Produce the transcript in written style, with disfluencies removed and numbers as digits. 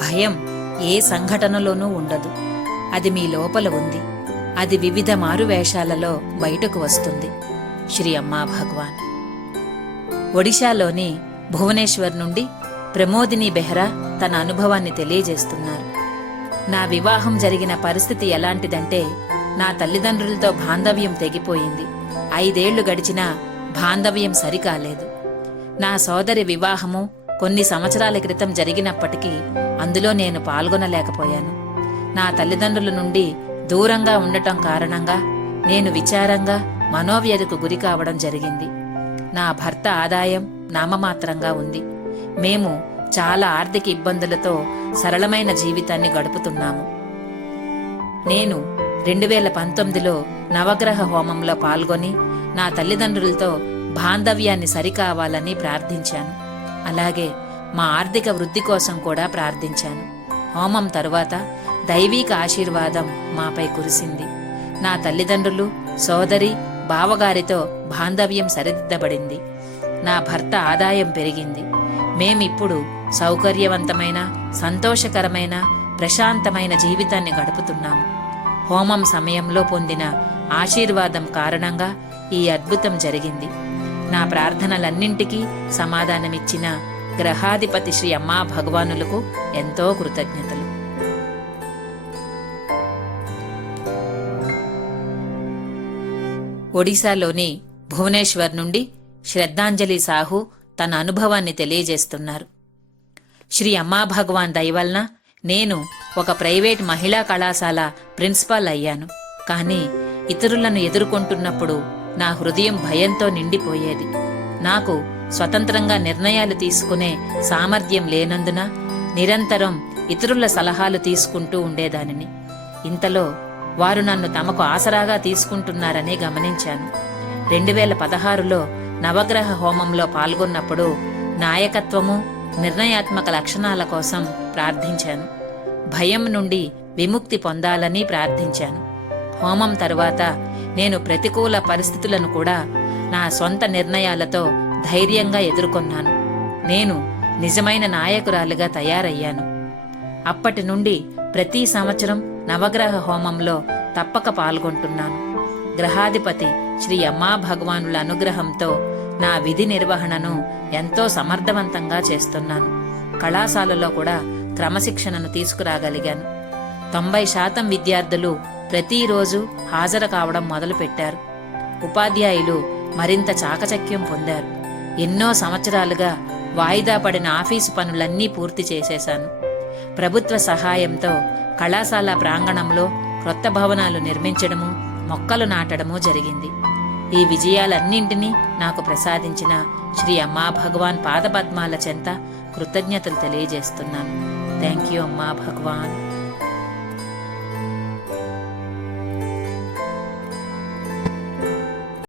భయం ఏ సంఘటనలోనూ ఉండదు. అది మీ లోపల ఉంది. అది వివిధ మారువేషాలలో బయటకు వస్తుంది. శ్రీ అమ్మా భగవాన్. ఒడిశాలోని భువనేశ్వర్ నుండి ప్రమోదిని బెహ్రా తన అనుభవాన్ని తెలియజేస్తున్నారు. నా వివాహం జరిగిన పరిస్థితి ఎలాంటిదంటే, నా తల్లిదండ్రులతో బాంధవ్యం తెగిపోయింది. 5 ఏళ్లు గడిచినా బాంధవ్యం సరికాలేదు. నా సోదరి వివాహము కొన్ని సంవత్సరాల క్రితం జరిగినప్పటికీ అందులో నేను పాల్గొనలేకపోయాను. నా తల్లిదండ్రుల నుండి దూరంగా ఉండటం కారణంగా నేను విచారంగా మనోవ్యధకు గురి కావడం జరిగింది. నా భర్త ఆదాయం నామమాత్రంగా ఉంది. మేము చాలా ఆర్థిక ఇబ్బందులతో సరళమైన జీవితాన్ని గడుపుతున్నాము. నేను 2019లో నవగ్రహ హోమంలో పాల్గొని నా తల్లిదండ్రులతో బాంధవ్యాన్ని సరికావాలని ప్రార్థించాను. అలాగే మా ఆర్థిక వృద్ధి కోసం కూడా ప్రార్థించాను. హోమం తరువాత దైవీక ఆశీర్వాదం మాపై కురిసింది. నా తల్లిదండ్రులు, సోదరి, బావగారితో బాంధవ్యం సరిదిద్దబడింది. నా భర్త ఆదాయం పెరిగింది. మేమిప్పుడు సౌకర్యవంతమైన, సంతోషకరమైన, ప్రశాంతమైన జీవితాన్ని గడుపుతున్నాము. హోమం సమయంలో పొందిన ఆశీర్వాదం కారణంగా ఈ అద్భుతం జరిగింది. నా ప్రార్థనలన్నింటికీ సమాధానమిచ్చిన గ్రహాధిపతి శ్రీ అమ్మా భగవానులకు ఎంతో కృతజ్ఞతలు. ఒడిశాలోని భువనేశ్వర్ నుండి శ్రద్ధాంజలి సాహు తన అనుభవాన్ని తెలియజేస్తున్నారు. శ్రీ అమ్మా భగవాన్ దయవలన నేను ఒక ప్రైవేట్ మహిళా కళాశాల ప్రిన్సిపాల్ అయ్యాను. కానీ ఇతరులను ఎదుర్కొంటున్నప్పుడు నా హృదయం భయంతో నిండిపోయేది. నాకు స్వతంత్రంగా నిర్ణయాలు తీసుకునే సామర్థ్యం లేనందున నిరంతరం ఇతరుల సలహాలు తీసుకుంటూ ఉండేదానిని. ఇంతలో వారు నన్ను తమకు ఆసరాగా తీసుకుంటున్నారని గమనించాను. 2016లో నవగ్రహ హోమంలో పాల్గొన్నప్పుడు నాయకత్వము, నిర్ణయాత్మక లక్షణాల కోసం ప్రార్థించాను. భయం నుండి విముక్తి పొందాలని ప్రార్థించాను. హోమం తరువాత నేను ప్రతికూల పరిస్థితులను కూడా నా సొంత నిర్ణయాలతో ధైర్యంగా ఎదుర్కొన్నాను. నేను నిజమైన నాయకురాలిగా తయారయ్యాను. అప్పటి నుండి ప్రతి సంవత్సరం నవగ్రహ హోమంలో తప్పక పాల్గొంటున్నాను. గ్రహాధిపతి శ్రీ అమ్మా భగవానుల అనుగ్రహంతో నా విధి నిర్వహణను ఎంతో సమర్థవంతంగా చేస్తున్నాను. కళాశాలలో కూడా క్రమశిక్షణను తీసుకురాగలిగాను. 90% విద్యార్థులు ప్రతిరోజు హాజరు కావడం మొదలుపెట్టారు. ఉపాధ్యాయులు మరింత చాకచక్యం పొందారు. ఎన్నో సంవత్సరాలుగా వాయిదా పడిన ఆఫీసు పనులన్నీ పూర్తి చేసేశాను. ప్రభుత్వ సహాయంతో కళాశాల ప్రాంగణంలో క్రొత్త భవనాలు నిర్మించడము, మొక్కలు నాటడము జరిగింది. ఈ విజయాలన్నింటినీ నాకు ప్రసాదించిన శ్రీ అమ్మా భగవాన్ పాదపద్మాల చెంత కృతజ్ఞతలు తెలియజేస్తున్నాను. థ్యాంక్ యూ అమ్మా భగవాన్.